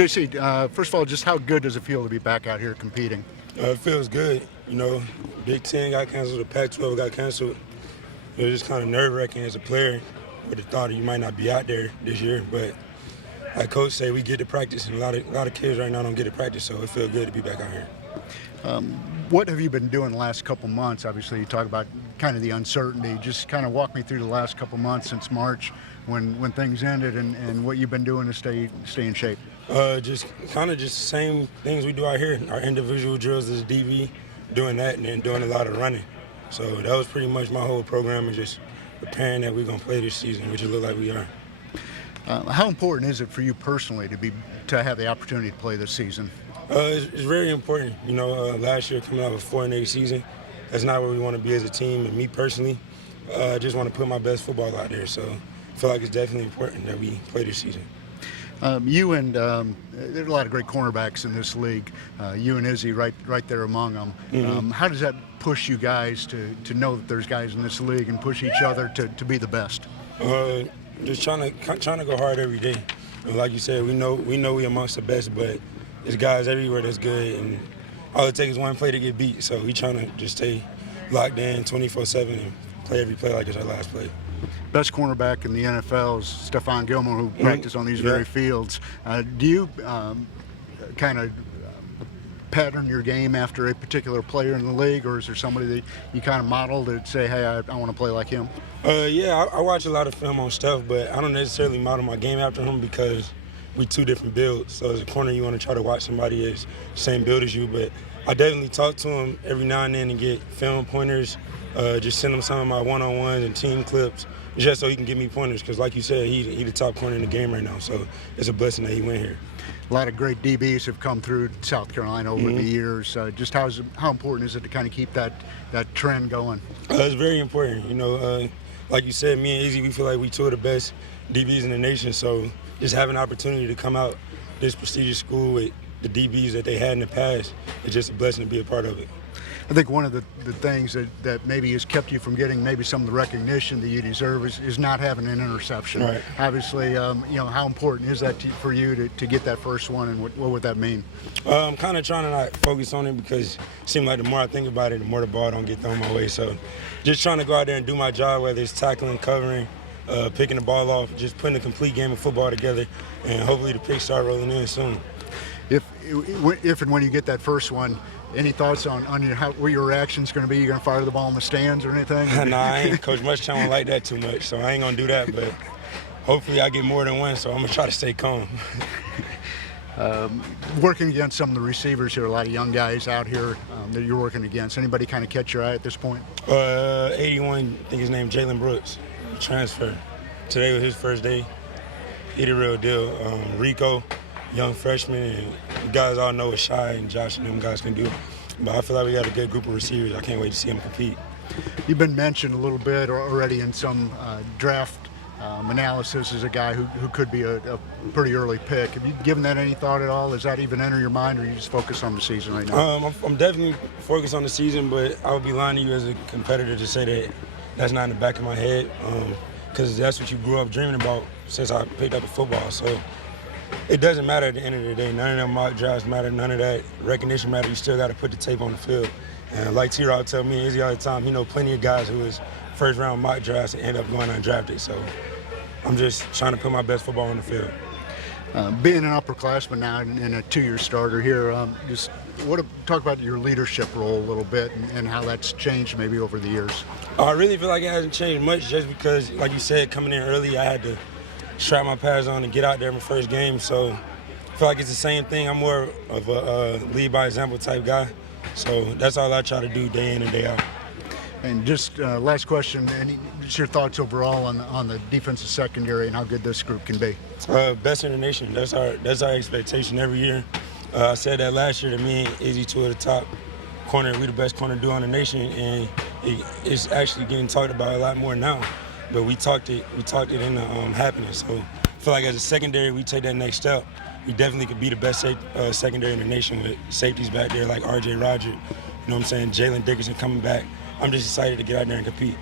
Jaycee, first of all, just how good does it feel to be back out here competing? It feels good. You know, Big Ten got canceled, the Pac-12 got canceled. It was just kind of nerve-wracking as a player with the thought that you might not be out there this year. But like Coach said, we get to practice, and a lot of kids right now don't get to practice, so it feels good to be back out here. What have you been doing the last couple months? Obviously, you talk about kind of the uncertainty. Just kind of walk me through the last couple months since March when things ended and what you've been doing to stay in shape. Just the same things we do out here. Our individual drills as DB, doing that, and then doing a lot of running. So that was pretty much my whole program, and just preparing that we're going to play this season, which it look like we are. How important is it for you personally to have the opportunity to play this season? It's very important. You know, last year coming out of a 4-8 season, that's not where we want to be as a team. And me personally, I just want to put my best football out there. So I feel like it's definitely important that we play this season. You and there are a lot of great cornerbacks in this league. You and Izzy right there among them. Mm-hmm. How does that push you guys to know that there's guys in this league and push each other to be the best? Just trying to go hard every day. And like you said, we know we amongst the best, but there's guys everywhere that's good, and all it takes is one play to get beat. So we trying to just stay locked in 24/7 and play every play like it's our last play. Best cornerback in the NFL is Stephon Gilmore, who practiced on these very fields. Do you kind of pattern your game after a particular player in the league, or is there somebody that you kind of model to say, hey, I want to play like him? Yeah, I watch a lot of film on Steph, but I don't necessarily model my game after him because we two different builds. So as a corner, you want to try to watch somebody that's the same build as you, but I definitely talk to him every now and then and get film pointers, just send him some of my one-on-ones and team clips, just so he can give me pointers, because like you said, he the top corner in the game right now, so it's a blessing that he went here. A lot of great DBs have come through South Carolina over the years. Just how important is it to kind of keep that trend going? It's very important. You know, like you said, me and Izzy, we feel like we two of the best DBs in the nation, so just having an opportunity to come out this prestigious school with the DBs that they had in the past, it's just a blessing to be a part of it. I think one of the things that maybe has kept you from getting maybe some of the recognition that you deserve is not having an interception. Right. Obviously, you know, how important is that for you to get that first one, and what would that mean? I'm kind of trying to not focus on it, because it seems like the more I think about it, the more the ball don't get thrown my way. So just trying to go out there and do my job, whether it's tackling, covering, picking the ball off, just putting a complete game of football together, and hopefully the picks start rolling in soon. If and when you get that first one, any thoughts on what your reaction's going to be? You going to fire the ball in the stands or anything? Nah, I ain't. Coach Muschamp don't like that too much, so I ain't going to do that. But hopefully I get more than one, so I'm going to try to stay calm. Working against some of the receivers here, a lot of young guys out here that you're working against. Anybody kind of catch your eye at this point? 81, I think his name Jalen Brooks, transfer. Today was his first day. He the real deal. Rico, young freshman, and the guys all know what Shy and Josh and them guys can do. But I feel like we got a good group of receivers. I can't wait to see them compete. You've been mentioned a little bit already in some draft analysis as a guy who could be a pretty early pick. Have you given that any thought at all? Does that even enter your mind, or you just focus on the season right now? I'm definitely focused on the season, but I would be lying to you as a competitor to say that that's not in the back of my head, because that's what you grew up dreaming about since I picked up football. So it doesn't matter at the end of the day. None of them mock drafts matter. None of that recognition matter. You still got to put the tape on the field. And like T-Rob tell me, Izzy all the time, he know plenty of guys who was first-round mock drafts and end up going undrafted. So I'm just trying to put my best football on the field. Being an upperclassman now and a two-year starter here, talk about your leadership role a little bit and how that's changed maybe over the years. I really feel like it hasn't changed much, just because, like you said, coming in early, I had to strap my pads on and get out there in my first game. So I feel like it's the same thing. I'm more of a lead by example type guy. So that's all I try to do day in and day out. And just last question, just your thoughts overall on the defensive secondary and how good this group can be? Best in the nation. That's our expectation every year. I said that last year to me and Izzy, two of the top corner. We the best corner duo in the nation, and it's actually getting talked about a lot more now. But we talked it into happening. So I feel like as a secondary, we take that next step. We definitely could be the best secondary in the nation with safeties back there like R.J. Roger. You know what I'm saying? Jalen Dickerson coming back. I'm just excited to get out there and compete.